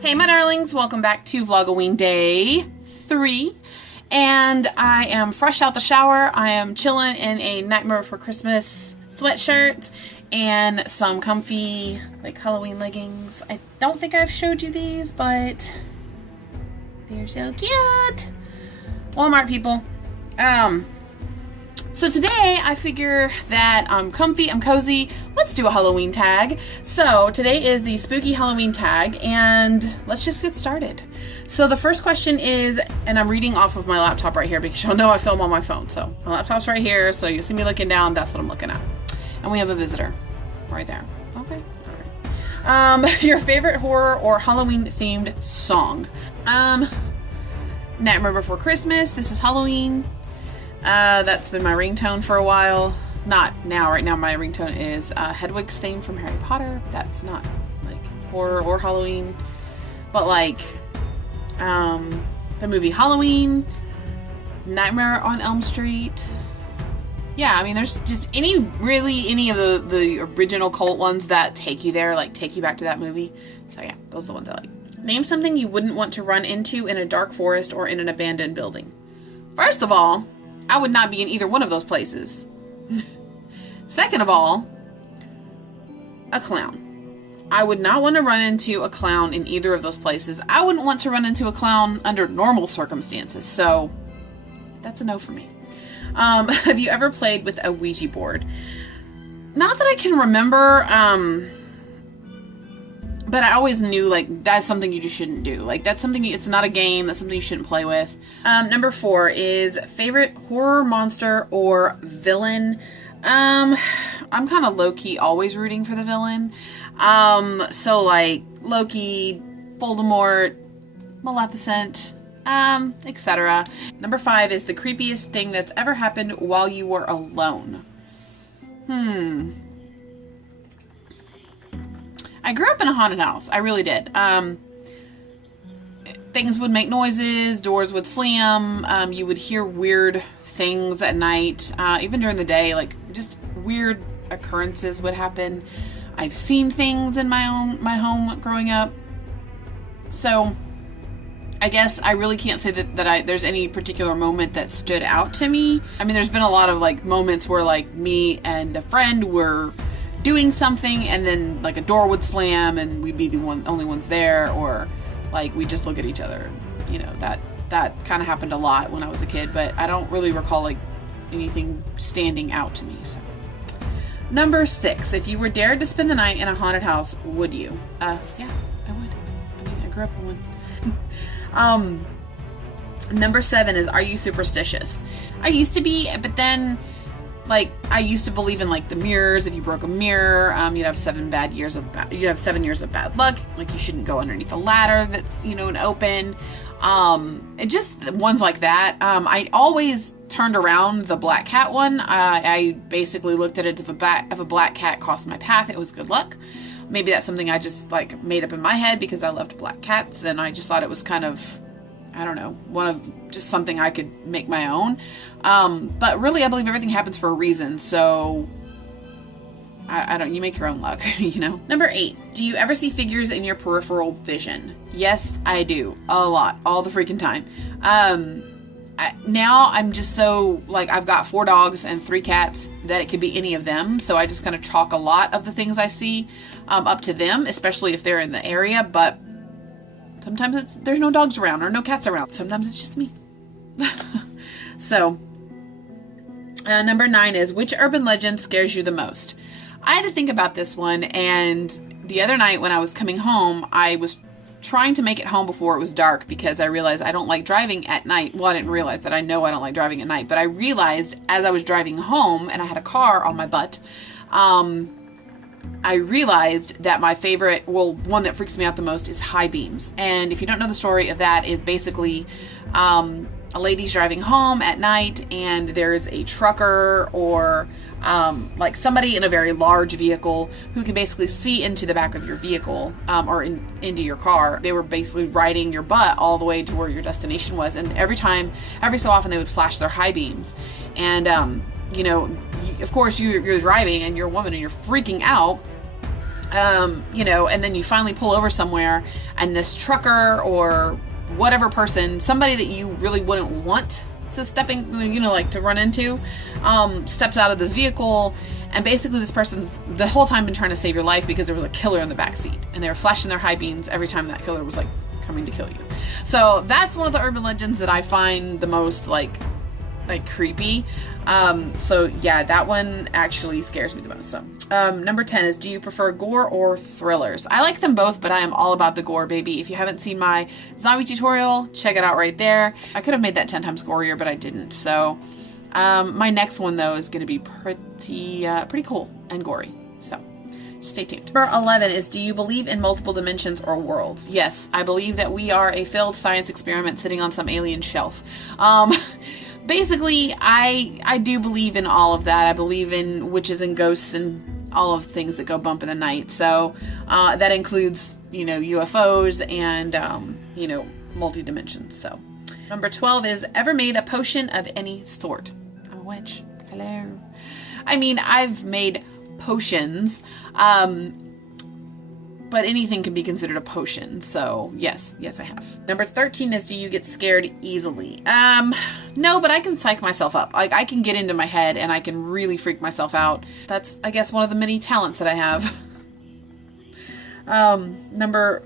Hey my darlings, welcome back to vlogoween day 3, and I am fresh out the shower. I am chilling in a Nightmare Before Christmas sweatshirt and some comfy like Halloween leggings. I don't think I've showed you these, but they're so cute. Walmart people. So today I figure that I'm comfy, I'm cozy, let's do a Halloween tag. So today is the spooky Halloween tag, and let's just get started. So the first question is, and I'm reading off of my laptop right here because you'll know I film on my phone. So my laptop's right here, so you see me looking down, that's what I'm looking at. And we have a visitor right there. Okay. Your favorite horror or Halloween themed song? Nightmare Before Christmas, This Is Halloween. That's been my ringtone for a while. Not now. Right now my ringtone is Hedwig's theme from Harry Potter. That's not like horror or Halloween, but like the movie Halloween, Nightmare on Elm Street. Yeah, I mean there's just any of the original cult ones that take you there, like take you back to that movie. So yeah, those are the ones I like. Name something you wouldn't want to run into in a dark forest or in an abandoned building. First of all, I would not be in either one of those places. Second of all, a clown. I would not want to run into a clown in either of those places. I wouldn't want to run into a clown under normal circumstances, so that's a no for me. Have you ever played with a Ouija board? Not that I can remember, but I always knew, like, that's something you just shouldn't do. Like, that's something, it's not a game, that's something you shouldn't play with. Number 4 is favorite horror monster or villain. I'm kind of low-key always rooting for the villain. So, like, Loki, Voldemort, Maleficent, etc. Number 5 is the creepiest thing that's ever happened while you were alone. I grew up in a haunted house. I really did. Things would make noises, doors would slam, you would hear weird things at night, even during the day, like just weird occurrences would happen. I've seen things in my home growing up. So I guess I really can't say that there's any particular moment that stood out to me. I mean, there's been a lot of like moments where like me and a friend were doing something and then like a door would slam and we'd be the only ones there, or like we just look at each other. You know, that kind of happened a lot when I was a kid, but I don't really recall like anything standing out to me. So number 6, if you were dared to spend the night in a haunted house, would you? Yeah, I would. I mean, I grew up in one. Number 7 is, are you superstitious? I used to be, but then like I used to believe in like the mirrors. If you broke a mirror, you'd have 7 years of bad luck. Like you shouldn't go underneath a ladder that's, you know, an open. And just ones like that. I always turned around the black cat one. I basically looked at it, if a black cat crossed my path, it was good luck. Maybe that's something I just like made up in my head because I loved black cats and I just thought it was kind of, I don't know, just something I could make my own. But really I believe everything happens for a reason. So I don't, you make your own luck, you know? Number 8, do you ever see figures in your peripheral vision? Yes, I do. A lot. All the freaking time. Now I'm just so, like, I've got 4 dogs and 3 cats that it could be any of them. So I just kind of chalk a lot of the things I see up to them, especially if they're in the area. But sometimes there's no dogs around or no cats around. Sometimes it's just me. So, number 9 is, which urban legend scares you the most? I had to think about this one, and the other night when I was coming home, I was trying to make it home before it was dark because I realized I don't like driving at night. Well, I didn't realize that. I know I don't like driving at night, but I realized as I was driving home and I had a car on my butt, I realized that my favorite, well, one that freaks me out the most is high beams. And if you don't know the story of that, is basically a lady's driving home at night and there's a trucker or like somebody in a very large vehicle who can basically see into the back of your vehicle or into your car. They were basically riding your butt all the way to where your destination was. And every so often they would flash their high beams. And, you know, of course you're driving and you're a woman and you're freaking out. You know, and then you finally pull over somewhere and this trucker or whatever person, somebody that you really wouldn't want to to run into, steps out of this vehicle, and basically this person's the whole time been trying to save your life because there was a killer in the back seat, and they were flashing their high beams every time that killer was like coming to kill you. So that's one of the urban legends that I find the most like creepy. So yeah, that one actually scares me the most. So number 10 is, do you prefer gore or thrillers? I like them both, but I am all about the gore, baby. If you haven't seen my zombie tutorial, check it out right there. I could have made that 10 times gorier, but I didn't. So my next one though is going to be pretty cool and gory. So stay tuned. Number 11 is, do you believe in multiple dimensions or worlds? Yes, I believe that we are a failed science experiment sitting on some alien shelf. Basically, I do believe in all of that. I believe in witches and ghosts and all of the things that go bump in the night. So that includes, UFOs and, multi-dimensions. So number 12 is, ever made a potion of any sort? I'm a witch. Hello. I mean, I've made potions, but anything can be considered a potion. So yes, I have. Number 13 is, do you get scared easily? No, but I can psych myself up. Like, I can get into my head and I can really freak myself out. That's, I guess, one of the many talents that I have. Number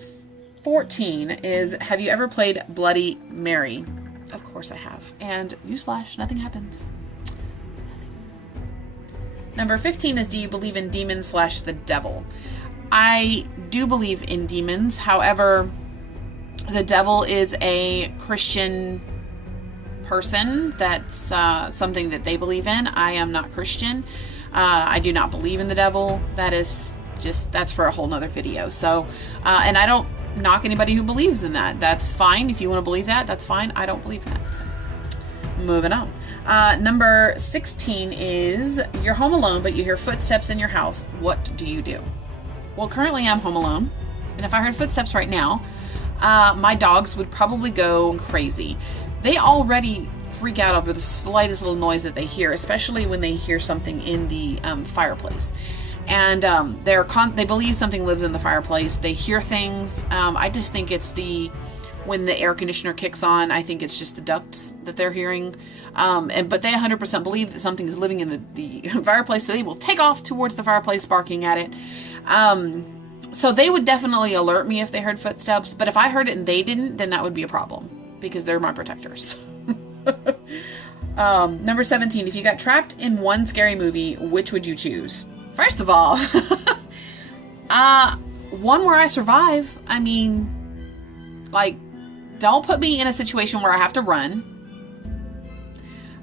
14 is, have you ever played Bloody Mary? Of course I have. And newsflash, nothing happens. Number 15 is, do you believe in demons / the devil? I do believe in demons. However, the devil is a Christian person. That's something that they believe in. I am not Christian. I do not believe in the devil. That's for a whole nother video. So, and I don't knock anybody who believes in that. That's fine. If you want to believe that, that's fine. I don't believe in that. So, moving on. Number 16 is, you're home alone, but you hear footsteps in your house. What do you do? Well, currently I'm home alone, and if I heard footsteps right now, my dogs would probably go crazy. They already freak out over the slightest little noise that they hear, especially when they hear something in the fireplace. And they believe something lives in the fireplace. They hear things. I just think it's when the air conditioner kicks on, I think it's just the ducts that they're hearing. But they 100% believe that something is living in the fireplace, so they will take off towards the fireplace barking at it. So they would definitely alert me if they heard footsteps, but if I heard it and they didn't, then that would be a problem because they're my protectors. Number 17, if you got trapped in one scary movie, which would you choose? First of all, one where I survive. I mean, like, don't put me in a situation where I have to run.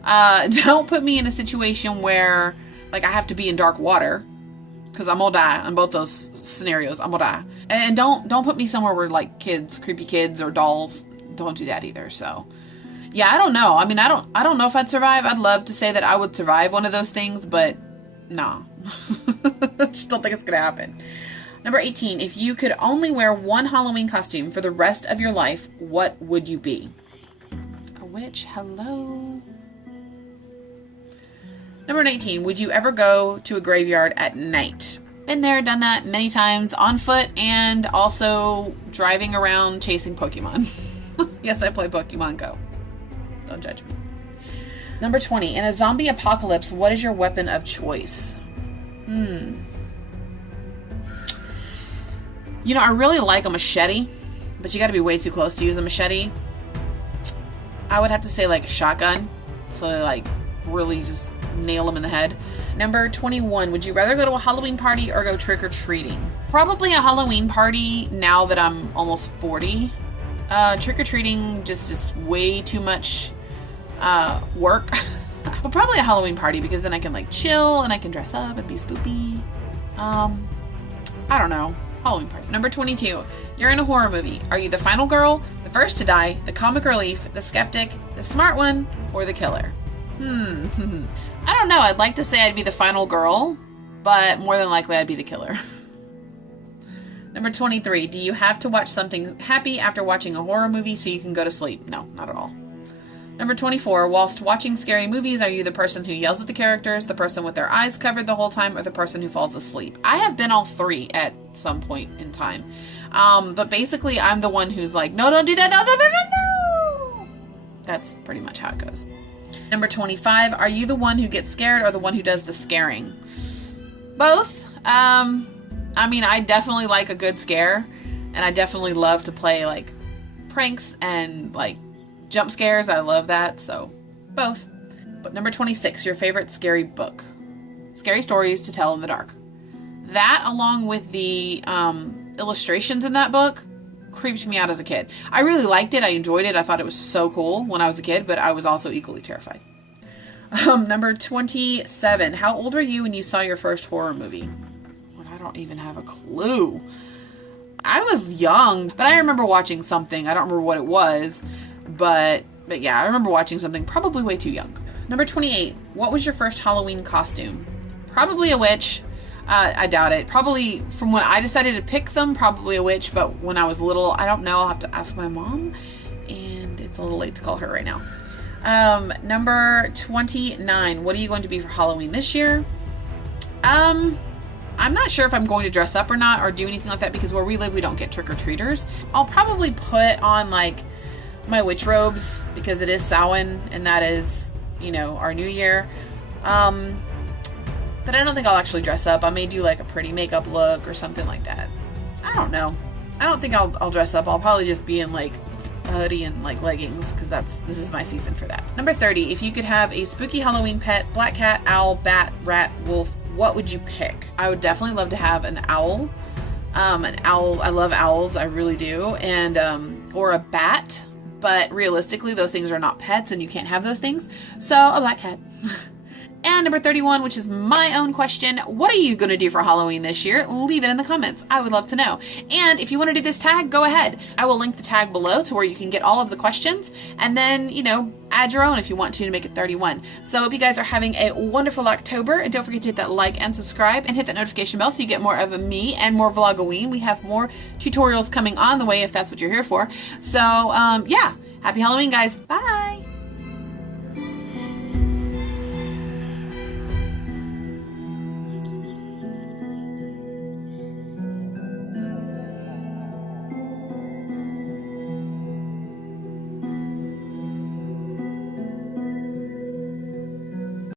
Don't put me in a situation where, like, I have to be in dark water, because I'm gonna die in both those scenarios. I'm gonna die. And don't put me somewhere where, like, creepy kids or dolls. Don't do that either. So, yeah, I don't know. I mean, I don't know if I'd survive. I'd love to say that I would survive one of those things, but nah. Just don't think it's gonna happen. Number 18, if you could only wear one Halloween costume for the rest of your life, what would you be? A witch. Hello. Number 19, would you ever go to a graveyard at night? Been there, done that many times, on foot and also driving around chasing Pokemon. Yes, I play Pokemon Go. Don't judge me. Number 20, in a zombie apocalypse, what is your weapon of choice? I really like a machete, but you got to be way too close to use a machete. I would have to say, like, a shotgun, so like really just nail them in the head. Number 21, would you rather go to a Halloween party or go trick-or-treating? Probably a Halloween party now that I'm almost 40. Trick-or-treating just is way too much work. But probably a Halloween party, because then I can, like, chill and I can dress up and be spoopy. I don't know. Halloween party. Number 22, you're in a horror movie. Are you the final girl, the first to die, the comic relief, the skeptic, the smart one, or the killer? I don't know. I'd like to say I'd be the final girl, but more than likely I'd be the killer. Number 23, do you have to watch something happy after watching a horror movie so you can go to sleep? No, not at all. Number 24, whilst watching scary movies, are you the person who yells at the characters, the person with their eyes covered the whole time, or the person who falls asleep? I have been all three at some point in time. But basically, I'm the one who's like, no, don't do that, no, no, no, no, no. That's pretty much how it goes. Number 25, are you the one who gets scared or the one who does the scaring? Both. I mean, I definitely like a good scare, and I definitely love to play, like, pranks and, like, jump scares. I love that, so both. But number 26, your favorite scary book. Scary stories to tell in the dark. That, along with the illustrations in that book, creeped me out as a kid. I really liked it. I enjoyed it. I thought it was so cool when I was a kid, but I was also equally terrified. Number 27, how old were you when you saw your first horror movie? Well, I don't even have a clue. I was young, but I remember watching something. I don't remember what it was, but yeah, I remember watching something probably way too young. Number 28, what was your first Halloween costume? Probably a witch. I doubt it. Probably, from when I decided to pick them, probably a witch, but when I was little, I don't know. I'll have to ask my mom, and it's a little late to call her right now. Number 29, what are you going to be for Halloween this year? I'm not sure if I'm going to dress up or not, or do anything like that, because where we live, we don't get trick-or-treaters. I'll probably put on, like, my witch robes, because it is Samhain, and that is, you know, our new year. But I don't think I'll actually dress up. I may do, like, a pretty makeup look or something like that. I don't know. I don't think I'll dress up. I'll probably just be in, like, a hoodie and, like, leggings, because this is my season for that. Number 30, if you could have a spooky Halloween pet, black cat, owl, bat, rat, wolf, what would you pick? I would definitely love to have an owl. I love owls, I really do. And, or a bat, but realistically, those things are not pets and you can't have those things. So, a black cat. And number 31, which is my own question, what are you going to do for Halloween this year? Leave it in the comments. I would love to know. And if you want to do this tag, go ahead. I will link the tag below to where you can get all of the questions, and then, you know, add your own if you want to make it 31. So I hope you guys are having a wonderful October, and don't forget to hit that like and subscribe and hit that notification bell so you get more of me and more vlogoween. We have more tutorials coming on the way if that's what you're here for. So, yeah, happy Halloween, guys. Bye!